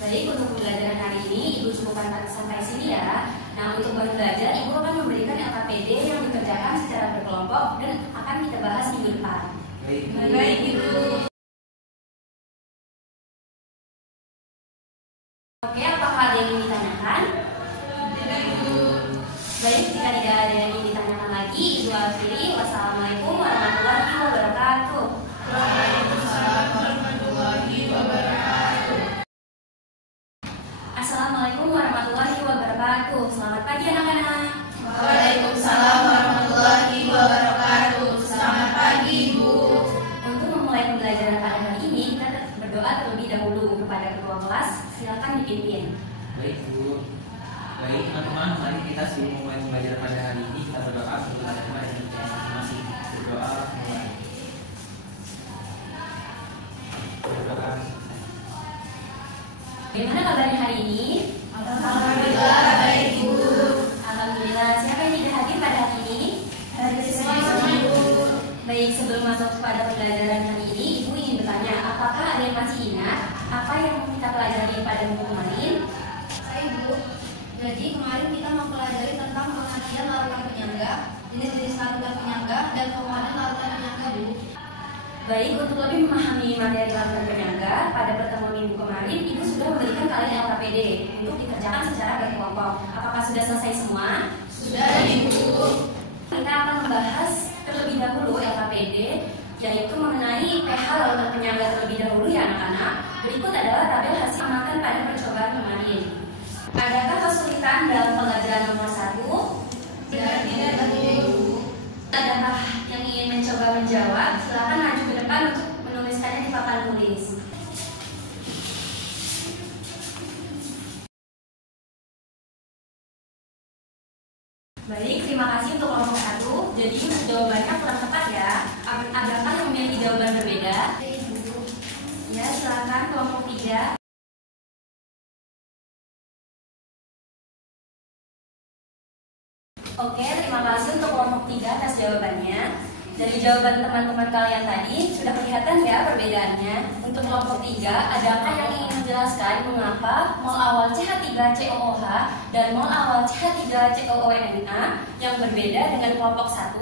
Baik, untuk pembelajaran hari ini Ibu cukupkan sampai sini ya. Nah, untuk bahan belajar Ibu akan memberikan LKPD yang dikerjakan secara berkelompok dan akan kita bahas minggu depan. Baik, Ibu. Oke, apakah ada yang ingin ditanyakan? Tidak, Ibu. Baik, jika tidak ada yang ingin ditanyakan lagi, Ibu akhiri. Wassalamualaikum warahmatullahi wabarakatuh. Waalaikumsalam warahmatullahi wabarakatuh. Assalamualaikum warahmatullahi wabarakatuh. Selamat pagi anak-anak. Waalaikumsalam warahmatullahi wabarakatuh. Selamat pagi, Ibu. Untuk memulai pembelajaran pada hari ini, kita berdoa terlebih dahulu kepada ketua kelas. Silakan dipimpin. Baik, Bu. Baik, teman-teman, mari kita sebelum memulai pembelajaran pada hari ini kita berdoa sebelum ada tema dan masing-masing. Berdoa mulai. Berdoa. Bagaimana kabarnya hari ini? Alhamdulillah baik, Ibu. Alhamdulillah. Siapa yang tidak hadir pada hari ini? Hari semua, Ibu. Baik, sebelum masuk pada pembelajaran hari ini, Ibu ingin bertanya, apakah ada yang masih ingat apa yang kita pelajari pada minggu kemarin? Ibu, jadi kemarin kita mempelajari tentang pengertian larutan penyangga, jenis-jenis larutan penyangga, dan penguatan larutan penyangga, Bu. Baik, untuk lebih memahami materi larutan penyangga, pada pertemuan minggu kemarin, Ibu sudah memberikan kalian LKPD untuk dikerjakan secara berkelompok. Apakah sudah selesai semua? Sudah, Ibu. Kita akan membahas terlebih dahulu LKPD, yaitu mengenai pH larutan penyangga terlebih dahulu ya anak-anak. Berikut adalah tabel hasil amalan pada percobaan kemarin. Adakah kesulitan dalam pelajaran nomor 1? Tidak, Ibu. Adakah yang ingin mencoba menjawab? Silakan maju ke depan untuk menuliskannya di papan tulis. Baik, terima kasih untuk kelompok 1. Jadi jawabannya kurang tepat ya. Adakah yang memiliki jawaban berbeda? Ya, silakan kelompok 3. Oke, terima kasih untuk kelompok 3 atas jawabannya. Dari jawaban teman-teman kalian tadi sudah kelihatan ya perbedaannya. Untuk kelompok 3, adakah yang ingin menjelaskan mengapa mol awal CH3COOH dan mol awal CH3COONA yang berbeda dengan kelompok 1?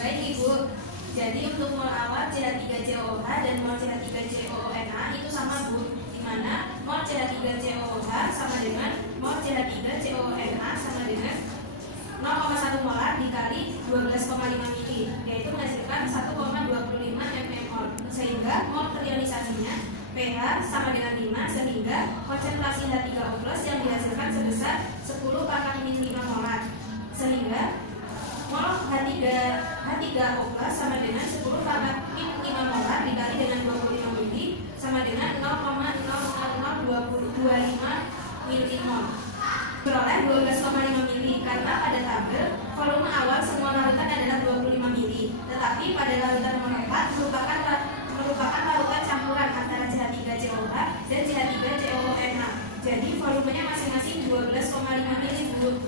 Baik, Ibu. Jadi untuk mol awal CH3COOH dan mol CH3COONA itu sama, Bu. Di mana mol CH3COOH sama dengan mol CH3COONA sama dengan 0,1 molar dikali 12,5 mili, yaitu menghasilkan 1,25 mmol. Sehingga mol terionisasinya pH sama dengan 5, sehingga konsentrasi H3O+ yang dihasilkan sebesar 10⁻⁵ molar. Sehingga mol H3O+ sama dengan 10⁻⁵ molar dikali dengan 25 mili sama dengan 0,00025 milimol. Beroleh 12,5 mili karena pada tabel volume awal semua larutan adalah 25 mili, tetapi pada larutan nomor 4 merupakan larutan campuran antara CH3COOH dan CH3COONA. Jadi volumenya masing-masing 12,5 mili, Bu.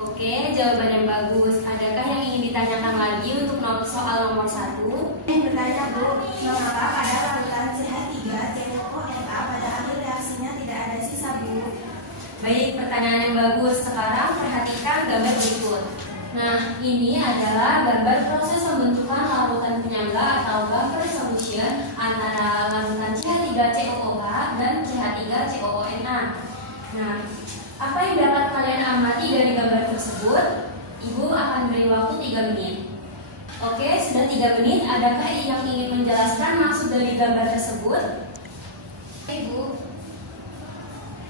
Oke, jawaban yang bagus. Adakah yang ingin ditanyakan lagi untuk soal nomor 1? Bertanya, Bu, mengapa pada larutan CH3COONA pada akhir reaksinya tidak ada sisa, Bu? Baik, pertanyaan yang bagus. Sekarang perhatikan gambar berikut. Nah, ini adalah gambar proses pembentukan larutan penyangga atau buffer solution antara larutan CH3COOH dan CH3COONA. Nah, apa yang dapat kalian amati dari gambar tersebut? Ibu akan beri waktu 3 menit. Oke, sudah 3 menit. Adakah yang ingin menjelaskan maksud dari gambar tersebut? Ibu,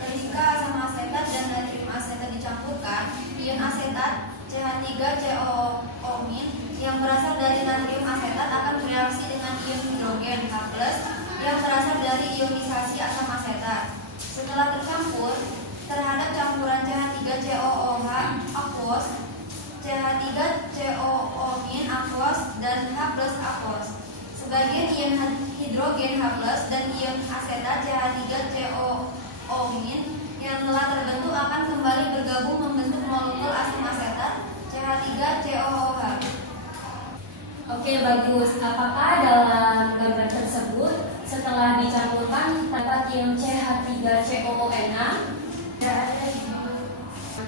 ketika asam asetat dan natrium asetat dicampurkan, ion asetat CH3COO- yang berasal dari natrium asetat akan bereaksi dengan ion hidrogen H+ yang berasal dari ionisasi asam asetat. Setelah tercampur terhadap campuran CH3COOH aquos, CH3COO- aquos dan H+ aquos. Sebagian ion hidrogen H+ dan ion asetat CH3COO- yang telah terbentuk akan kembali bergabung membentuk molekul asam asetat CH3COOH. Oke, bagus. Apakah dalam gambar tersebut setelah dicampurkan terdapat ion CH3COO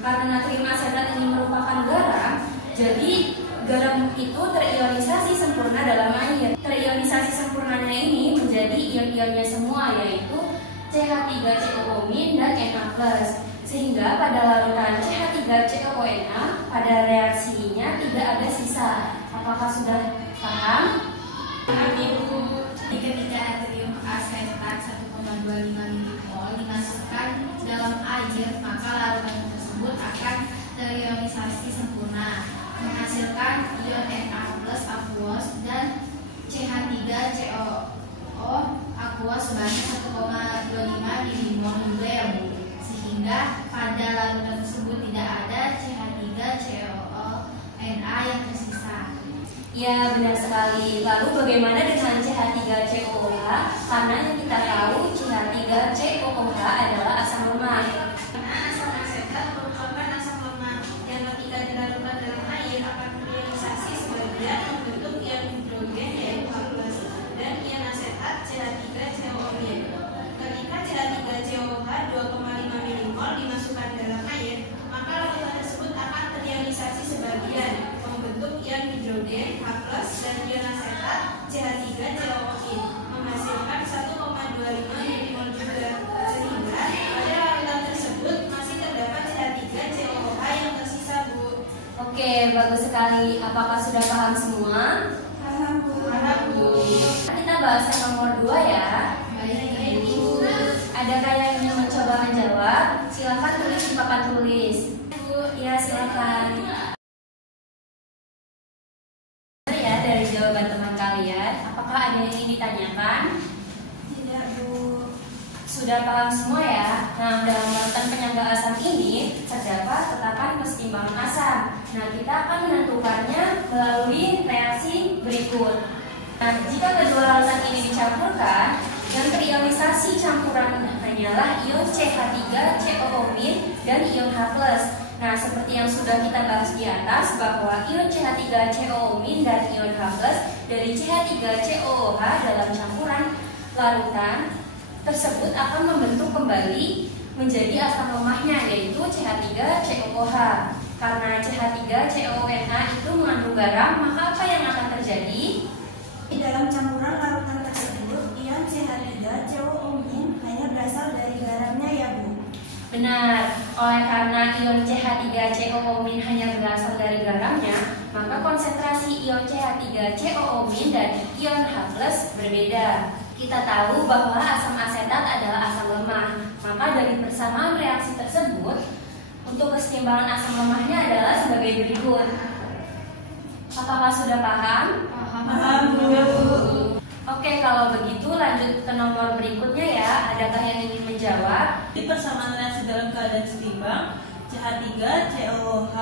karena natrium asetat ini merupakan garam, jadi garam itu terionisasi sempurna dalam air. Terionisasi sempurnanya ini menjadi ion-ionnya semua, yaitu CH3COO- dan Na+. Sehingga pada larutan CH3COO-Na pada reaksinya tidak ada sisa. Apakah sudah paham? Ibu, ketika natrium asetat 1,25 mol dimasukkan dalam air, maka larutan tersebut akan terionisasi sempurna, menghasilkan ion Na+ aqueous dan CH3COO aqueous sebanyak 1,25 mmol juga ya Bu. Sehingga pada larutan tersebut tidak ada CH3COO-Na yang tersisa. Ya, benar sekali. Lalu bagaimana dengan CH3COOH? Karena yang kita tahu CH3COOH adalah asam lemah. Karena asam asetat merupakan asam lemah yang ketika dilarutkan dalam air akan terionisasi sebagian membentuk ion hidrogen yaitu H+, dan ion asetat CH3COO-. Ketika CH3COOH 2,5 mmol dimasukkan dalam air, maka larutan tersebut akan terionisasi sebagian membentuk ion hidrogen H+ dan ion asetat CH3COO, menghasilkan 1,25 mmol juga. Sehingga pada larutan tersebut masih terdapat CH3COOH yang tersisa, Bu. Oke, bagus sekali. Apakah sudah paham semua? Paham, Bu. Kita bahas yang nomor 2 ya. Baik, Ibu. Adakah yang ingin mencoba menjawab? Silakan tulis di papan tulis. Bu, Ya, silakan. Ya, dari jawaban teman kalian, apakah ada yang ingin ditanyakan? tidak, Bu. Sudah paham semua ya? Nah, dalam larutan penyangga asam ini terdapat tetapan kesetimbangan asam. Nah, kita akan menentukannya melalui reaksi berikut. Nah, jika kedua larutan ini dicampurkan, yang terionisasi campuran hanyalah ion CH3COO- dan ion H+. Nah, seperti yang sudah kita bahas di atas bahwa ion CH3COO- dan ion H+ dari CH3COOH dalam campuran larutan tersebut akan membentuk kembali menjadi asam lemahnya, yaitu CH3COOH. Karena CH3COO-Na itu mengandung garam, maka apa yang akan terjadi? Di dalam campuran larutan tersebut, ion CH3COO- hanya berasal dari garamnya ya, Bu. Benar, oleh karena ion CH3COO- hanya berasal dari garamnya, maka konsentrasi ion CH3COO- dan ion H+ berbeda. Kita tahu bahwa asam asetat adalah asam lemah, maka dari persamaan reaksi tersebut, untuk kesetimbangan asam lemahnya adalah sebagai berikut. Apakah sudah paham? Paham, Bu. Oke, kalau begitu lanjut ke nomor berikutnya ya. Adakah yang ingin menjawab? Di persamaan reaksi dalam keadaan setimbang, CH3COOH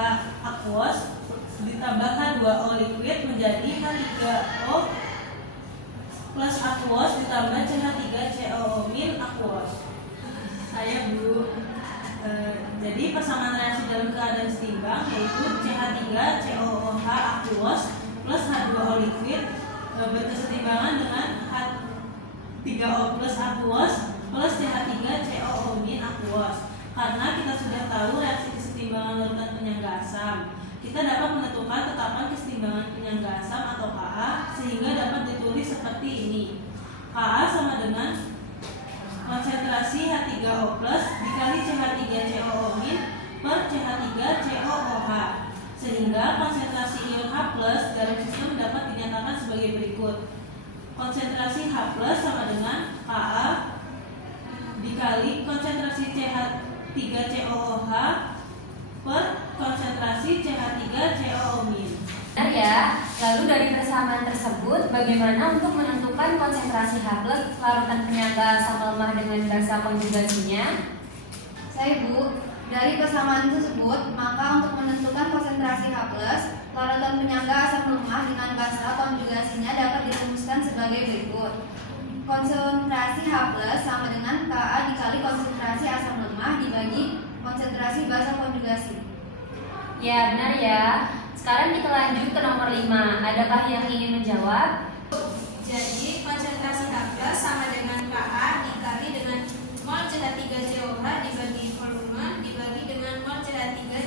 aqueous ditambahkan 2O liquid menjadi H3O plus aqueous ditambah CH3COO- aqueous. Saya Bu. Jadi persamaan reaksi dalam keadaan setimbang yaitu CH3COOH aqueous plus H2O liquid berkesetimbangan dengan H3O plus aqueous plus CH3COO- aqueous. Karena kita sudah tahu reaksi kesetimbangan larutan penyangga asam, kita dapat menentukan tetapan kesetimbangan penyangga asam atau Ka, sehingga dapat ditulis seperti ini. Ka sama dengan konsentrasi H3O plus dikali CH3COO- per CH3COOH, sehingga konsentrasi ion H plus dalam sistem dapat dinyatakan sebagai berikut. Konsentrasi H plus sama dengan Ka dikali konsentrasi CH3COOH per konsentrasi CH3COO-. Benar ya. Lalu dari persamaan tersebut, bagaimana untuk menentukan konsentrasi H+ larutan penyangga asam lemah dengan basa konjugasinya? Saya Bu, dari persamaan tersebut, maka untuk menentukan konsentrasi H+, larutan penyangga asam lemah dengan basa konjugasinya dapat dirumuskan sebagai berikut. Konsentrasi H+ sama dengan Ka dikali konsentrasi asam lemah dibagi konsentrasi basa konjugasi. Ya, benar ya. Sekarang kita lanjut ke nomor 5. Adakah yang ingin menjawab? Jadi konsentrasi H+ sama dengan Ka dikali dengan mol CH3COOH dibagi volume dibagi dengan mol CH3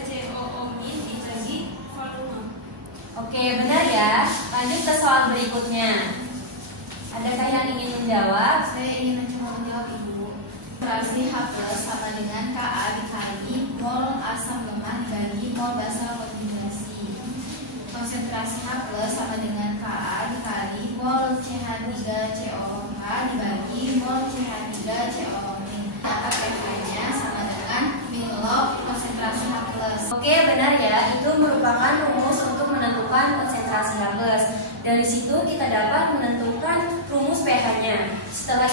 kita soal berikutnya. Adakah yang ingin menjawab? Saya ingin mencoba menjawab Ibu. Konsentrasi H+ sama dengan Ka dikali mol asam lemah dibagi mol basal konjugasi. Konsentrasi H+ sama dengan Ka dikali mol CH3COH dibagi mol CH3COO. Maka pH-nya sama dengan min log konsentrasi H+. Oke, benar ya. Itu merupakan rumus untuk menentukan konsentrasi H+. Dari situ kita dapat menentukan rumus pH-nya. Setelah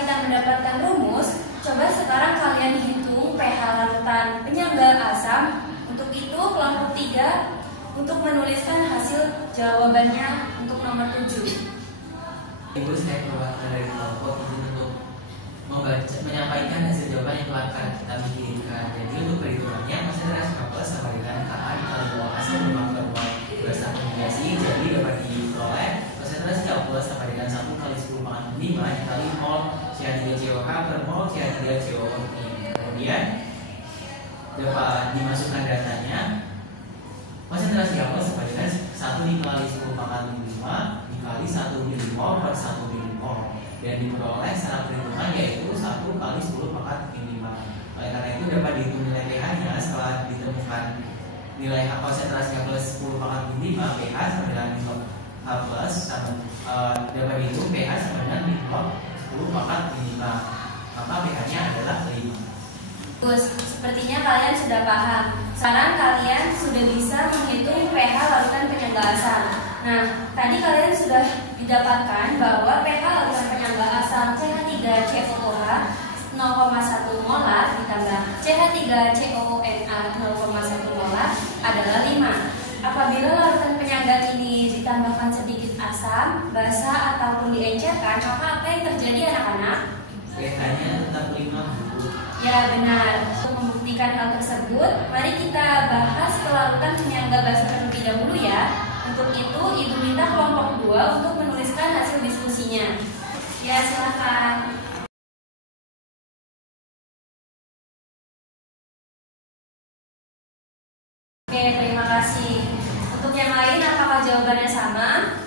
kita mendapatkan rumus, coba sekarang kalian hitung pH larutan penyangga asam. Untuk itu kelompok 3 untuk menuliskan hasil jawabannya untuk nomor 7. Ibu, saya perwakilan dari kelompok izin untuk menyampaikan hasil jawaban yang telah kami kirimkan. Jadi untuk perhitungannya konsentrasi H+ sama dengan Ka dikali mol asam lemah per mol basal konjugasi, jadi dapat diperoleh konsentrasi H+ sama dengan 1 kali 10⁻⁵ dikali mol CH3COH per mol CH3COO. Kemudian dapat dimasukkan datanya. Konsentrasi H+ sama dengan 1 dikali 10⁻⁵ dikali 1 milimol per 1 milimol, dan diperoleh secara perhitungan yaitu 1 kali 10⁻⁵. Oleh karena itu dapat dihitung nilai pH-nya setelah ditemukan nilai konsentrasi H+ 10⁻⁵, pH sama dengan min log H+ sama dapat dihitung pH sama dengan min log 10⁻⁵. Maka pH-nya adalah 5. Terus, sepertinya kalian sudah paham. Sekarang kalian sudah bisa menghitung pH larutan penyangga asam. Nah, tadi kalian sudah didapatkan bahwa pH larutan penyangga asam CH3COOH 0,1 molar ditambah CH3COONA 0,1 molar adalah 5. Apabila larutan penyangga ini ditambahkan sedikit asam, basa ataupun diencerkan, maka apa yang terjadi anak-anak? pH-nya tetap 5, Bu. Ya, benar. Untuk membuktikan hal tersebut, mari kita bahas kelarutan penyangga basa terlebih dahulu ya. Untuk itu, Ibu minta kelompok 2 untuk menuliskan hasil diskusinya. Ya, silakan. Oke, terima kasih. Untuk yang lain, apakah jawabannya sama?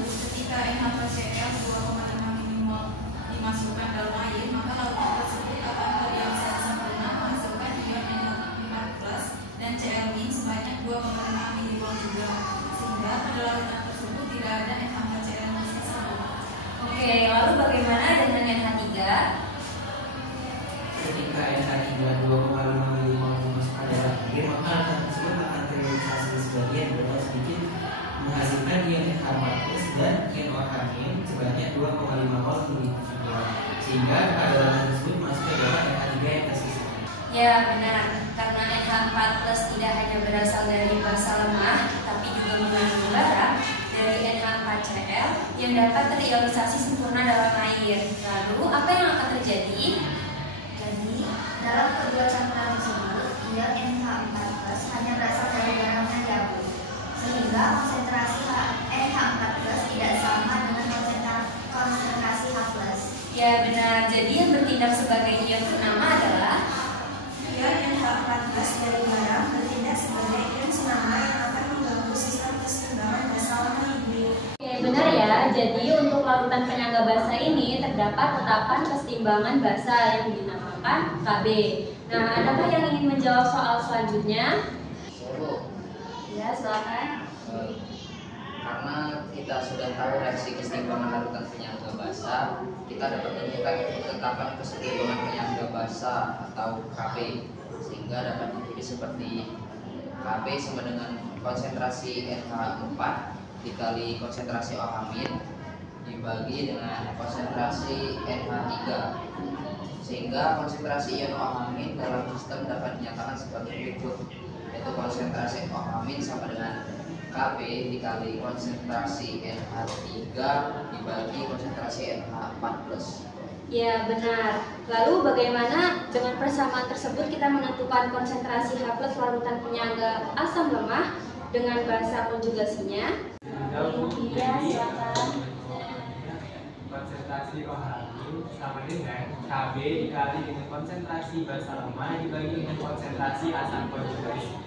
Ketika NaCl 2,5 milimol dimasukkan dalam air, maka larutan tersebut akan terreaksi sempurna menghasilkan ion NH4+ dan Cl- sebanyak 2,5 milimol juga, sehingga pada larutan tersebut tidak ada NH4Cl tersebut. Oke, lalu bagaimana dengan NH3? Ketika NH3 2,5 milimol dimasukkan dalam air, maka larutan tersebut akan terrealisasi sebagian atau sedikit menghasilkan ion NH4+ dan ion OH- sebanyak 2,5 mol per liter, sehingga pada larutan tersebut masih terdapat NH3 yang tersisa. Ya, benar. Karena NH4+ tidak hanya berasal dari basa lemah, tapi juga mengandung bara dari NH4Cl yang dapat terrealisasi sempurna dalam air. Lalu, apa yang akan terjadi? Jadi, dalam kedua campuran tersebut, ion NH4+ hanya berasal dari garam yang gabung, sehingga konsentrasi NH4+ tidak sama dengan konsentrasi H+. Ya, benar. Jadi yang bertindak sebagai ion senama adalah Ion NH4+ dari garam bertindak sebagai ion senama yang akan mengganggu sistem keseimbangan basa lemah hibrid. Oke, benar ya. Jadi untuk larutan penyangga basa ini terdapat tetapan keseimbangan basa yang dinamakan Kb. Nah, adakah yang ingin menjawab soal selanjutnya? Ya, silakan. Karena kita sudah tahu reaksi keseimbangan larutan penyangga basa, kita dapat menentukan ketetapan keseimbangan penyangga basa atau Kb, sehingga dapat ditulis seperti Kb sama dengan konsentrasi NH4 dikali konsentrasi OH- dibagi dengan konsentrasi NH3, sehingga konsentrasi ion OH- dalam sistem dapat dinyatakan sebagai berikut, yaitu konsentrasi OH- sama dengan Kb dikali konsentrasi NH3 dibagi konsentrasi NH4+. Ya, benar. Lalu bagaimana dengan persamaan tersebut kita menentukan konsentrasi H+ larutan penyangga asam lemah dengan basa konjugasinya? Ya, silakan. Konsentrasi OH- sama dengan Kb dikali dengan konsentrasi basa lemah dibagi dengan konsentrasi asam konjugasi.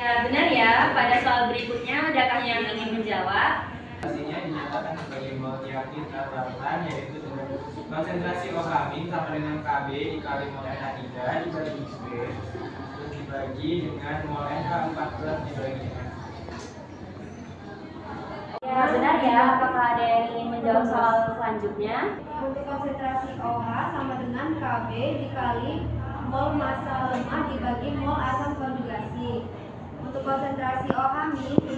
Ya, benar ya. Pada soal berikutnya, adakah yang ingin menjawab? Hasilnya dinyatakan sebagai mol reaktif terbarukan, yaitu dengan konsentrasi OH- sama dengan KB dikali mol NH3 dibagi Xb terus dibagi dengan mol NH4+ dibagi dengan. Ya, benar ya. Apakah ada yang ingin menjawab soal selanjutnya? Untuk konsentrasi OH sama dengan Kb dikali mol massa lemah dibagi mol asam konjugasi. Untuk konsentrasi OH-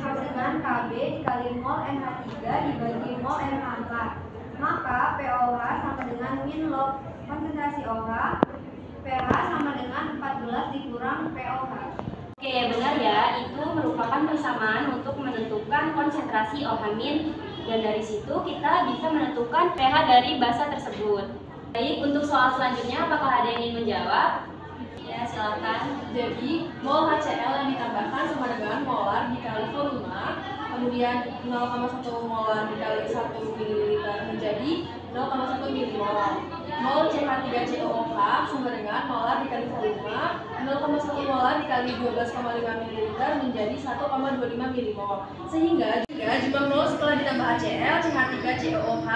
sama dengan Kb dikali mol NH3 dibagi mol NH4. Maka POH sama dengan min log konsentrasi OH, pH sama dengan 14 dikurang POH. Oke, benar ya. Itu merupakan persamaan untuk menentukan konsentrasi OH- dan dari situ kita bisa menentukan pH dari basa tersebut. Baik, untuk soal selanjutnya apakah ada yang ingin menjawab? Ya, silakan. Jadi, mol HCl yang ditambahkan sama dengan molar dikali volume, kemudian 0,1 molar dikali 1 ml menjadi 0,1 mmol. Mol CH3COOH sama dengan molar dikali volume, 0,1 molar dikali 12,5 ml menjadi 1,25 mmol. Sehingga jumlah mol setelah ditambah HCl, CH3COOH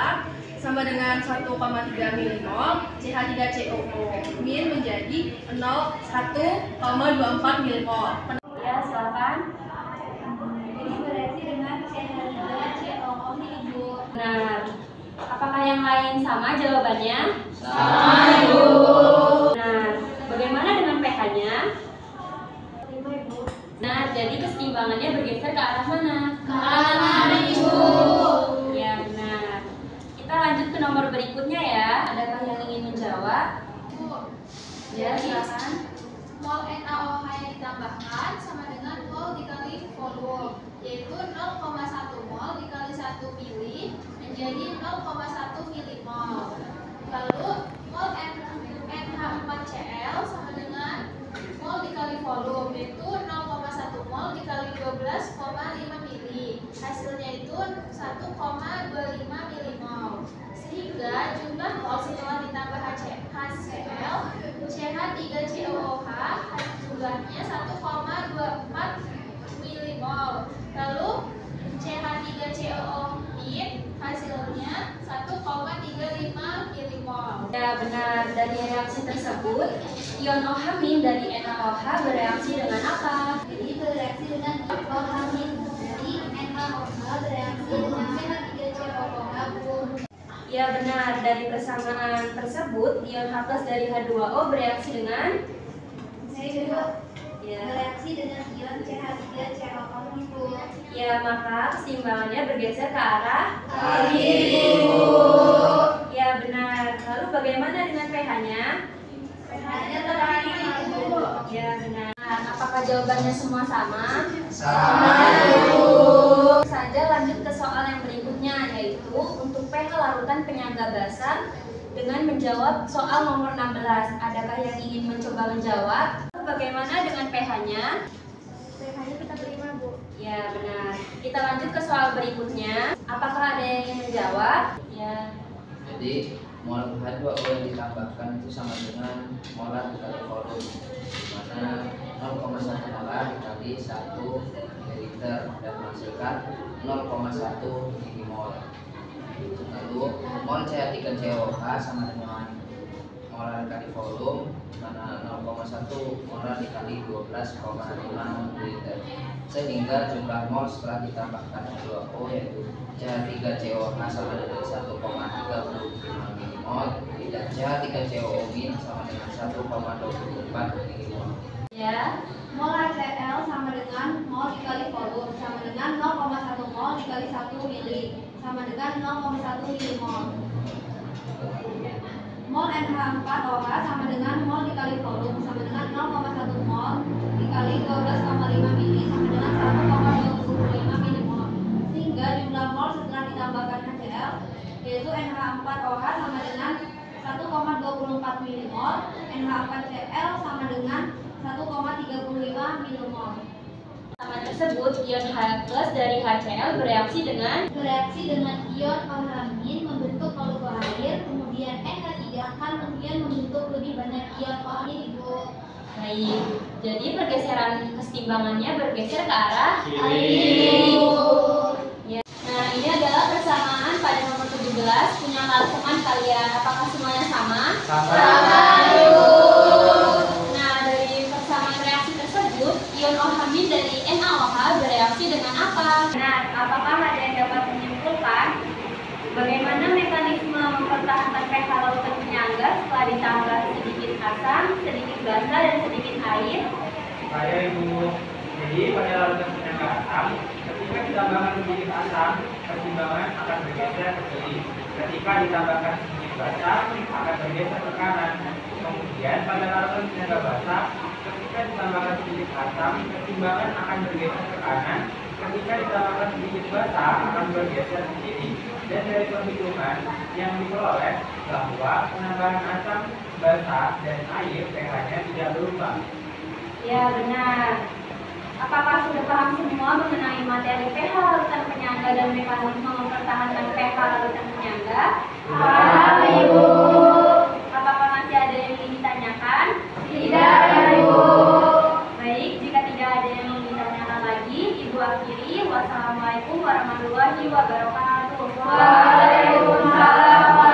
sama dengan 1,3 mmol, CH3COO- menjadi 1,24 mmol. Ya, silakan. Ini bereaksi dengan CH3COO Ibu. Benar. Apakah yang lain sama jawabannya? Sama, Ibu. Nah, bagaimana dengan pH-nya? 5 Ibu. Nah, jadi keseimbangannya bergeser ke arah mana? Ke arah kanan, Ibu. Ya, benar. Kita lanjut ke nomor berikutnya ya. Adakah yang ingin menjawab? Ya, silakan. Mol NaOH yang ditambahkan sama dengan mol dikali volume, yaitu 0,1 mol dikali 1 mili menjadi 0,1 milimol. Lalu mol NH4Cl sama dengan mol dikali volume, yaitu 0,1 mol dikali 12,5 mili. Hasilnya itu 1,25 milimol. Sehingga jumlah mol setelah ditambah HCl, CH3COOH jumlahnya 1,24 milimol. Lalu CH3COO- hasilnya 1,35 milimol. Ya, benar. Dari reaksi tersebut, ion OH- dari NaOH bereaksi dengan apa? Jadi bereaksi dengan OH- dari NaOH bereaksi dengan CH3COOH Bu. Ya, benar. Dari persamaan tersebut, ion H+ dari H2O bereaksi dengan ya. Bereaksi dengan ion CH3COO Bu. Ya, maka keseimbangannya bergeser ke arah Ibu. Ya, benar. Lalu bagaimana dengan pH-nya? pH-nya terakhir Ibu. Ya, benar. Apakah jawabannya semua sama? Sama, Ibu. Saja lanjut ke soal yang berikutnya, yaitu untuk pH larutan penyangga basa dengan menjawab soal nomor 16. Adakah yang ingin mencoba menjawab? Bagaimana dengan pH-nya? pH-nya kita beri 5 Bu. Ya, benar. Kita lanjut ke soal berikutnya. Apakah ada yang ingin menjawab? Ya. Jadi mol H2O yang ditambahkan itu sama dengan molar dikali volume, di mana 0,1 molar dikali 1 ml dan menghasilkan 0,1 milimol. Lalu mol CH3COOH sama dengan molar dikali volume, di mana 0,1 molar dikali 12,5 ml. Sehingga jumlah mol setelah ditambahkan H2O yaitu CH3COOH sama dengan 1,35 milimol dan CH3COO- sama dengan 1,24 milimol. Ya. Mol HCl sama dengan mol dikali volume sama dengan 0,1 mol dikali 1 mili sama dengan 0,1 milimol. Mol NH4OH sama dengan mol dikali volume sama dengan 0,1 mol dikali 12,5 mili sama dengan 1,25 milimol. Sehingga jumlah mol setelah ditambahkan HCl yaitu NH4OH sama dengan 1,24 milimol, NH4Cl sama dengan 1,35 milimol. Sama tersebut, ion H+ dari HCl bereaksi dengan ion OH- membentuk molekul air, kemudian NH3 akan kemudian membentuk lebih banyak ion OH, Ibu. baik. Jadi pergeseran kesetimbangannya bergeser ke arah kiri. Ya. Nah, ini adalah persamaan pada nomor 17 punya teman kalian. Apakah semuanya sama? Sama. Nah, dari persamaan reaksi tersebut, ion OH- dari NaOH bereaksi dengan apa? Nah, apakah ada yang dapat menyimpulkan bagaimana mekanisme mempertahankan pH lautan penyangga setelah ditambah sedikit asam, sedikit basa, dan sedikit air? Saya Ibu. Jadi pada larutan penyangga asam, ketika ditambahkan sedikit asam, keseimbangan akan bergeser ke kiri. Ketika ditambahkan sedikit basa, akan bergeser ke kanan. Kemudian pada larutan penyangga basa, ketika ditambahkan sedikit asam, keseimbangan akan bergeser ke kanan. Ketika ditambahkan sedikit basa, akan bergeser ke kiri. Dan dari perhitungan yang diperoleh bahwa penambahan asam, basa, dan air pH-nya tidak berubah. Ya, benar. Apakah sudah paham semua mengenai materi pH larutan penyangga dan mekanisme mempertahankan pH larutan penyangga? Paham, Ibu. Apakah masih ada yang ingin ditanyakan? Tidak, Ibu. Baik, jika tidak ada yang ingin ditanyakan lagi, Ibu akhiri. Wassalamualaikum warahmatullahi wabarakatuh. Waalaikumsalam.